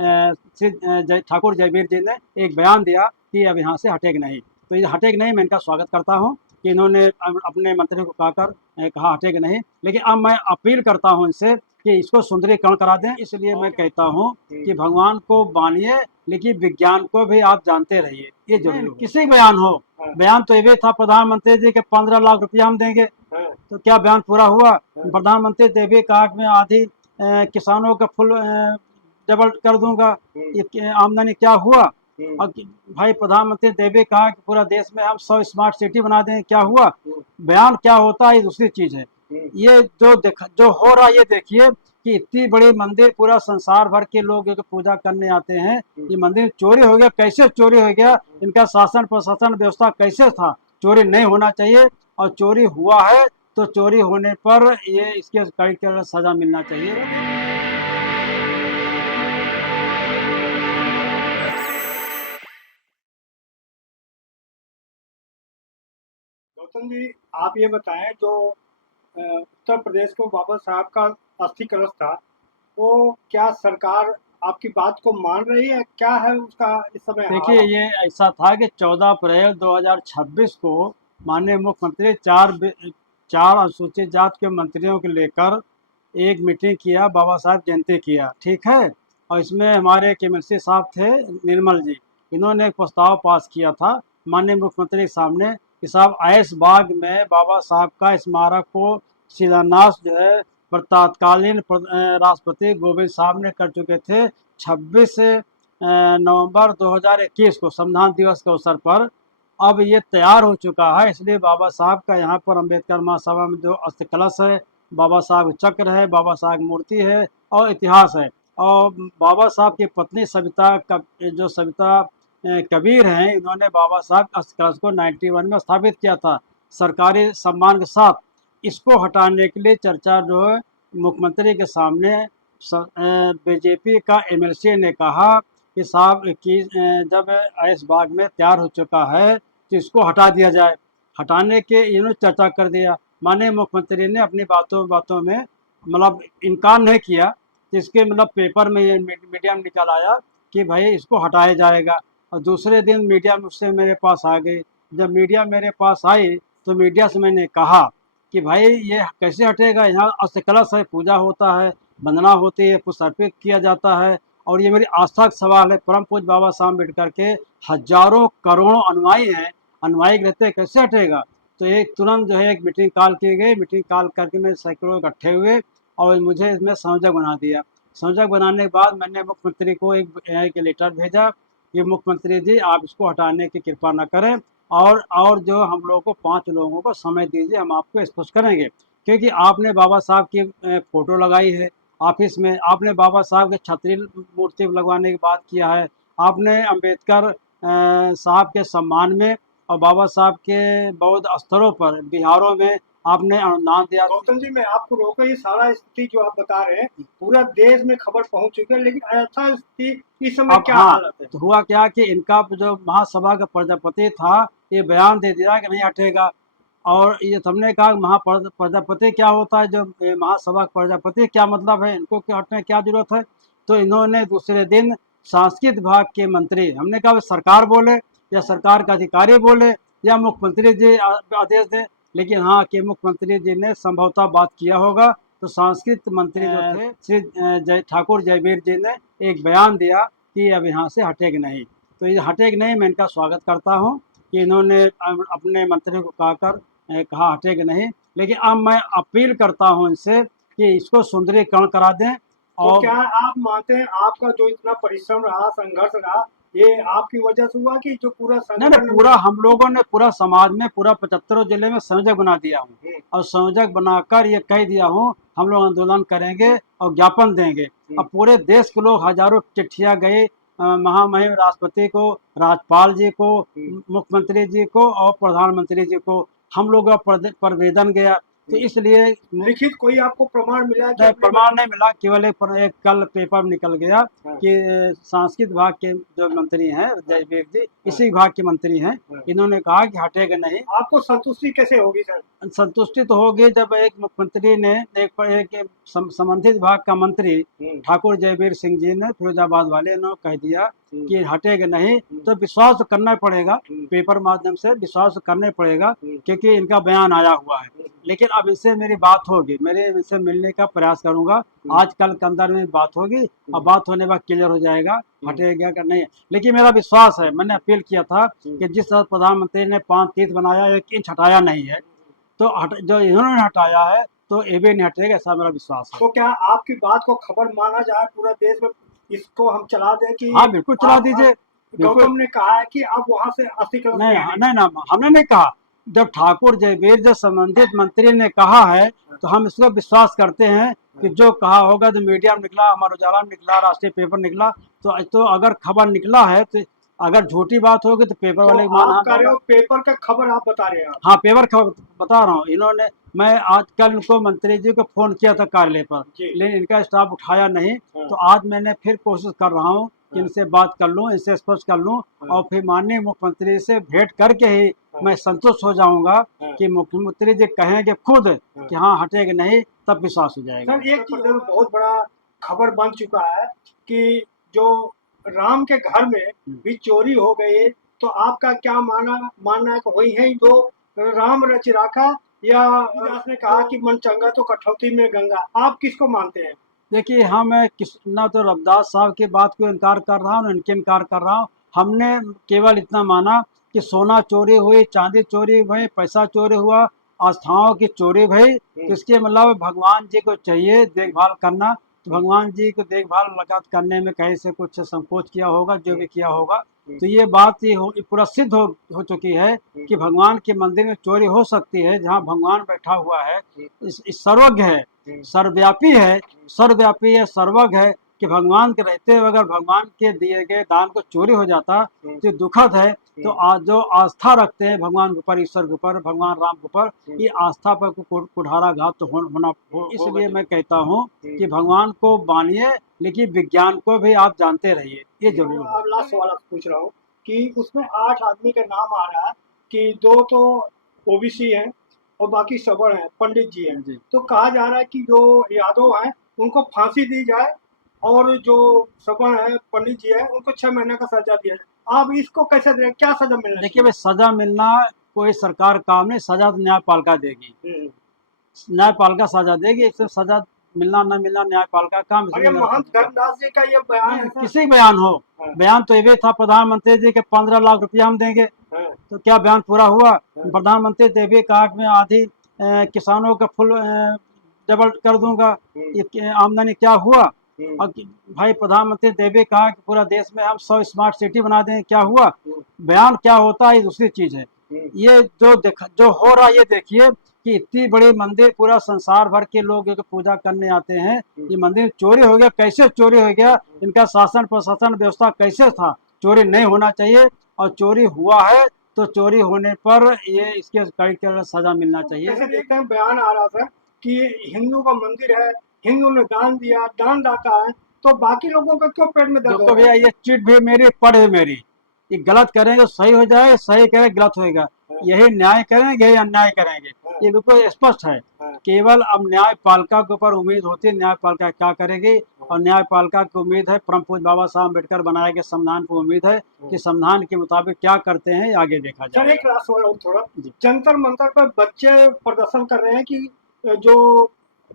श्री ठाकुर जयवीर जी ने एक बयान दिया कि अब यहाँ से हटेगा नहीं। तो ये हटेगा नहीं, मैं इनका स्वागत करता हूँ कि इन्होंने अपने मंत्री को कहा हटेगा नहीं। लेकिन अब मैं अपील करता हूँ इनसे कि इसको सुंदरीकरण करा दें। इसलिए मैं कहता हूँ कि भगवान को मानिए, लेकिन विज्ञान को भी आप जानते रहिए, ये जरूर किसी बयान हो। बयान तो ये था प्रधानमंत्री जी के 15 लाख रुपया हम देंगे, तो क्या बयान पूरा हुआ? प्रधानमंत्री ने भी कहा कि मैं आधी किसानों का फुल डबल कर दूंगा, ये आमदनी क्या हुआ? और भाई प्रधानमंत्री ने भी कहा कि पूरा देश में हम 100 स्मार्ट सिटी बना देंगे, क्या हुआ? बयान क्या होता है ये दूसरी चीज है। ये जो हो रहा है ये देखिए कि इतनी बड़ी मंदिर, पूरा संसार भर के लोग पूजा करने आते हैं, ये मंदिर चोरी हो गया। कैसे चोरी हो गया? इनका शासन प्रशासन व्यवस्था कैसे था? चोरी नहीं होना चाहिए, और चोरी हुआ है तो चोरी होने पर ये इसके कड़ी सजा मिलना चाहिए। गौतम जी, आप ये बताएं, जो उत्तर प्रदेश को बाबा साहब का अस्थि कलश था, वो क्या सरकार आपकी बात को मान रही है? क्या है उसका इस समय देखिए, हाल? ये ऐसा था कि 14 अप्रैल 2026 को माननीय मुख्यमंत्री चार अनुसूचित जात के मंत्रियों को लेकर एक मीटिंग किया, बाबा साहब जयंती किया, ठीक है। और इसमें हमारे केमिस्ट्री साहब थे, निर्मल जी, इन्होंने एक प्रस्ताव पास किया था माननीय मुख्यमंत्री के सामने कि साहब ऐशबाग में बाबा साहब का स्मारक को शिलान्यास जो है तत्कालीन राष्ट्रपति गोविंद साहब ने कर चुके थे 26 नवंबर 2021 को संविधान दिवस के अवसर पर। अब ये तैयार हो चुका है, इसलिए बाबा साहब का यहाँ पर अम्बेडकर महासभा में जो अस्थि कलश है, बाबा साहब चक्र है, बाबा साहब मूर्ति है और इतिहास है। और बाबा साहब की पत्नी सविता कबीर हैं, इन्होंने बाबा साहब अस्थि कलश को 91 में स्थापित किया था सरकारी सम्मान के साथ। इसको हटाने के लिए चर्चा जो है मुख्यमंत्री के सामने बीजेपी का एमएलसी ने कहा कि साहब कि जब ऐशबाग में तैयार हो चुका है तो इसको हटा दिया जाए। हटाने के इन्होंने चर्चा कर दिया। माननीय मुख्यमंत्री ने अपनी बातों में मतलब इनकार नहीं किया, इसके मतलब पेपर में ये मीडिया में निकल आया कि भाई इसको हटाया जाएगा। और दूसरे दिन मीडिया मुझसे मेरे पास आ गई। जब मीडिया मेरे पास आई तो मीडिया से मैंने कहा कि भाई ये कैसे हटेगा? यहाँ अस्थि कलश है, पूजा होता है, वंदना होती है, पुष्प अर्पित किया जाता है, और ये मेरी आस्था का सवाल है। परम पूज्य बाबा साहब अम्बेडकर के हजारों करोड़ों अनुयायी हैं, अनुयायी रहते कैसे हटेगा? तो एक तुरंत जो है एक मीटिंग कॉल की गई। मीटिंग कॉल करके मैं सैकड़ों इकट्ठे हुए और मुझे इसमें संयोजक बना दिया। संयोजक बनाने के बाद मैंने मुख्यमंत्री को एक लेटर भेजा कि मुख्यमंत्री जी आप इसको हटाने की कृपा न करें, और जो हम लोगों को 5 लोगों को समय दीजिए, हम आपको स्पष्ट करेंगे। क्योंकि आपने बाबा साहब की फोटो लगाई है ऑफिस में, आपने बाबा साहब के छतरी मूर्ति लगवाने की बात किया है, आपने अंबेडकर साहब के सम्मान में और बाबा साहब के बौद्ध स्थलों पर बिहारों में आपने अनुदान दिया। गौतम जी, मैं आपको रोका, ये सारा स्थिति जो आप बता रहे हैं पूरा देश में खबर पहुंच चुकी है, लेकिन ऐसा स्थिति इस समय अब क्या हाँ, हालत है? तो हुआ क्या कि इनका जो महासभा का प्रजापति था, ये बयान दे दिया कि नहीं हटेगा। और ये हमने कहा प्रजापति क्या होता है? जो महासभा का प्रजापति क्या मतलब है? इनको क्या हटने की क्या जरूरत है? तो इन्होंने दूसरे दिन सांस्कृतिक विभाग के मंत्री, हमने कहा सरकार बोले या सरकार का अधिकारी बोले या मुख्यमंत्री जी आदेश दें, लेकिन हाँ कि मुख्यमंत्री जी ने संभवतः बात किया होगा। तो सांस्कृतिक मंत्री जो थे श्री ठाकुर जयवीर जी ने एक बयान दिया कि अब यहाँ से हटेगा नहीं। तो ये हटेगा नहीं, मैं इनका स्वागत करता हूँ कि इन्होंने अपने मंत्री को कहा हटेगा नहीं। लेकिन अब मैं अपील करता हूँ इनसे कि इसको सुंदरीकरण करा दें। तो और क्या आप मानते हैं आपका जो इतना परिश्रम रहा, संघर्ष रहा, ये आपकी वजह से हुआ कि जो पूरा नहीं, संगठन पूरा हम लोगों ने पूरा समाज में पूरा 75 जिले में संयोजक बना दिया हूँ, और संयोजक बनाकर ये कह दिया हूँ हम लोग आंदोलन करेंगे और ज्ञापन देंगे। अब पूरे देश के लोग हजारों चिट्ठियां गई महामहिम राष्ट्रपति को, राज्यपाल जी को, मुख्यमंत्री जी को और प्रधानमंत्री जी को। हम लोग का परवेदन गया। तो इसलिए लिखित कोई आपको प्रमाण मिला है कि नहीं, आपने प्रमाण नहीं मिला। केवल एक कल पेपर में निकल गया हाँ। कि संस्कृत विभाग के जो मंत्री हैं जयवीर जी, हाँ। इसी विभाग के मंत्री हैं, हाँ। इन्होंने कहा कि हटेगा नहीं। आपको संतुष्टि कैसे होगी सर? संतुष्टि तो होगी जब एक मुख्यमंत्री ने एक संबंधित विभाग का मंत्री ठाकुर जयवीर सिंह जी ने, फिरोजाबाद वाले ने कह दिया कि हटेगा नहीं, तो विश्वास तो करना पड़ेगा, पेपर माध्यम से विश्वास करना पड़ेगा, क्योंकि इनका बयान आया हुआ है। लेकिन अब इससे मेरी बात होगी, मेरे इनसे मिलने का प्रयास करूंगा, आज कल के अंदर में बात होगी, अब बात होने के बाद क्लियर हो जाएगा हटेगा कि नहीं। लेकिन मेरा विश्वास है, मैंने अपील किया था कि जिस तरह प्रधानमंत्री ने 5 तीर्थ बनाया, 1 इंच हटाया नहीं है, तो जो इन्होंने हटाया है तो ये भी नहीं हटेगा, ऐसा मेरा विश्वास है। तो क्या आपकी बात को खबर माना जाए पूरा देश में, इसको हम चला दें कि हाँ बिल्कुल चला दीजिए। गौतम ने कहा है कि अब वहां से अस्थि कलश नहीं नहीं नहीं ना, हमने नहीं कहा। जब ठाकुर जयवीर जो संबंधित मंत्री ने कहा है तो हम इसको विश्वास करते हैं कि जो कहा होगा, तो मीडिया में निकला, अमर उजाला में निकला, राष्ट्रीय पेपर निकला, तो अगर खबर निकला है तो अगर झूठी बात होगी तो पेपर वाले तो मान आप कह रहे हो पेपर का खबर आप बता रहे हैं? हाँ पेपर खबर बता रहा हूँ। इन्होंने, मैं आज कल इनको मंत्री जी को फोन किया था कार्यालय पर, लेकिन इनका स्टाफ उठाया नहीं। तो आज मैंने फिर कोशिश कर रहा हूँ कि इनसे बात कर लूँ, इनसे स्पष्ट कर लूँ, और फिर माननीय मुख्यमंत्री से भेंट करके ही मैं संतुष्ट हो जाऊंगा कि मुख्यमंत्री जी कहेंगे खुद कि हाँ हटेगा नहीं, तब विश्वास हो जाएगा। सर एक चीज बहुत बड़ा खबर बन चुका है कि जो राम के घर में भी चोरी हो गई, तो आपका क्या मानना है कि वही है जो राम रच राखा, या दास ने कहा कि मन चंगा तो कठौती में गंगा, आप किसको मानते हैं? देखिए हाँ, मैं ना तो रविदास साहब की बात को इनकार कर रहा हूँ, ना इनके इनकार कर रहा हूँ। हमने केवल इतना माना कि सोना चोरी हुई, चांदी चोरी हुई, पैसा चोरी हुआ, आस्थाओं की चोरी भई, तो इसके मतलब भगवान जी को चाहिए देखभाल करना, तो भगवान जी को देखभाल मुलाकात करने में कहीं से कुछ संकोच किया होगा, जो भी किया होगा। तो ये बात ये पूरा सिद्ध हो चुकी है कि भगवान के मंदिर में चोरी हो सकती है, जहाँ भगवान बैठा हुआ है, इस सर्वज्ञ है, सर्वव्यापी है, सर्वव्यापी है, सर्वज्ञ है, कि भगवान के रहते हुए अगर भगवान के दिए गए दान को चोरी हो जाता तो दुखद है। तो आज जो आस्था रखते हैं भगवान के ऊपर, ईश्वर के ऊपर, भगवान राम के ऊपर, ये आस्था पर कुठाराघात तो होना, इसलिए मैं कहता हूँ कि भगवान को मानिए, लेकिन विज्ञान को भी आप जानते रहिए, ये जरूरी है। अब लास्ट सवाल पूछ रहा हूँ कि उसमें 8 आदमी का नाम आ रहा है कि 2 तो ओबीसी हैं और बाकी सवर्ण हैं, पंडित जी हैं, तो कहा जा रहा है कि जो यादव हैं उनको फांसी दी जाए, और जो सवर्ण है पंडित जी है उनको 6 महीने का सजा दिया जाए। आप इसको कैसे दें, क्या सजा मिलना? देखिए भाई, सजा मिलना कोई सरकार काम नहीं, सजा तो न्यायपालिका देगी, न्यायपालिका सजा देगी, इससे सजा मिलना न मिलना न्यायपालिका काम। महंत धर्मदास जी का ये बयान है, किसी बयान हो, बयान तो ये था प्रधानमंत्री जी के 15 लाख रुपया हम देंगे, तो क्या बयान पूरा हुआ? प्रधानमंत्री ने भी कहा कि मैं आधी किसानों का फुल डबल कर दूंगा, ये आमदनी क्या हुआ? और भाई प्रधानमंत्री ने भी कहा कि पूरा देश में हम 100 स्मार्ट सिटी बना देंगे, क्या हुआ? बयान क्या होता है ये दूसरी चीज है। ये जो हो रहा है, ये देखिए कि इतनी बड़ी मंदिर, पूरा संसार भर के लोग पूजा करने आते हैं, ये मंदिर चोरी हो गया, कैसे चोरी हो गया? इनका शासन प्रशासन व्यवस्था कैसे था? चोरी नहीं होना चाहिए, और चोरी हुआ है तो चोरी होने पर ये इसके कड़ी सजा मिलना चाहिए। जैसे देखते हैं बयान आ रहा था कि हिंदू का मंदिर है, हिंदू ने दान दिया, दानदाता है, तो बाकी लोगों का क्यों पेट में दर्द? तो भैया ये चिट भी मेरी, पढ़ भी मेरी, ये गलत करेंगे सही हो जाए, सही करें गलत होएगा, यही न्याय करेंगे यही अन्याय करेंगे, ये बिल्कुल स्पष्ट है। केवल अब न्यायपालिका के ऊपर उम्मीद होती है, न्यायपालिका क्या करेगी, और न्यायपालिका की उम्मीद है, परम पूज्य बाबा साहब अम्बेडकर बनाए गए संविधान को उम्मीद है कि संविधान के मुताबिक क्या करते हैं आगे देखा जाए। सर एक लास्ट सवाल और थोड़ा, जंतर मंतर पर बच्चे प्रदर्शन कर रहे हैं कि जो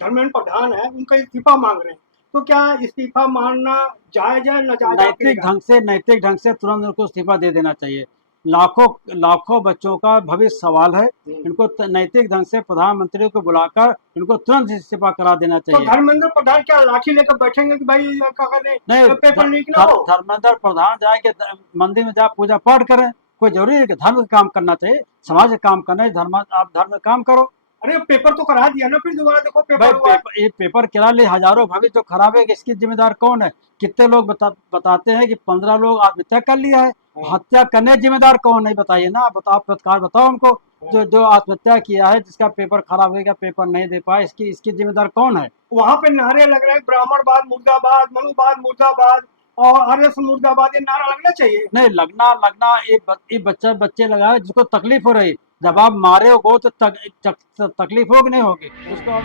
धर्मेंद्र प्रधान है उनका इस्तीफा मांग रहे हैं, तो क्या इस्तीफा मांगना जायज है? नैतिक ढंग से तुरंत उनको इस्तीफा दे देना चाहिए। लाखों बच्चों का भविष्य सवाल है, इनको नैतिक ढंग से प्रधानमंत्री को बुलाकर इनको तुरंत इस्तीफा करा देना चाहिए। तो धर्मेंद्र प्रधान क्या लाठी लेकर बैठेंगे कि भाई नहीं, धर्मेंद्र प्रधान जाए मंदिर में जा पूजा पाठ करें, कोई जरूरी है कि धर्म का काम करना चाहिए, समाज का काम करना है, आप धर्म का काम करो। अरे पेपर तो करा दिया ना, फिर दोबारा देखो ये पेपर करा ले, हजारों भविष्य तो खराब है, इसकी जिम्मेदार कौन है? कितने लोग बताते हैं कि 15 लोग आत्महत्या कर लिया है, हत्या करने जिम्मेदार कौन है? बताइए ना, बताओ, पत्रकार बताओ हमको। जो जो आत्महत्या किया है, जिसका पेपर खराब हो गया, पेपर नहीं दे पाया, इसकी इसकी जिम्मेदार कौन है? वहां पे नारे लग रहे हैं, ब्राह्मणवाद मुर्दाबाद, मनुवाद मुर्दाबाद और आर्यसम मुर्दाबाद, ये नारा लगना चाहिए। नहीं, लगना लगना ये बच्चा बच्चे लगा है जिसको तकलीफ हो रही। जब आप मारे हो तो तकलीफ होगी नहीं होगी उसको?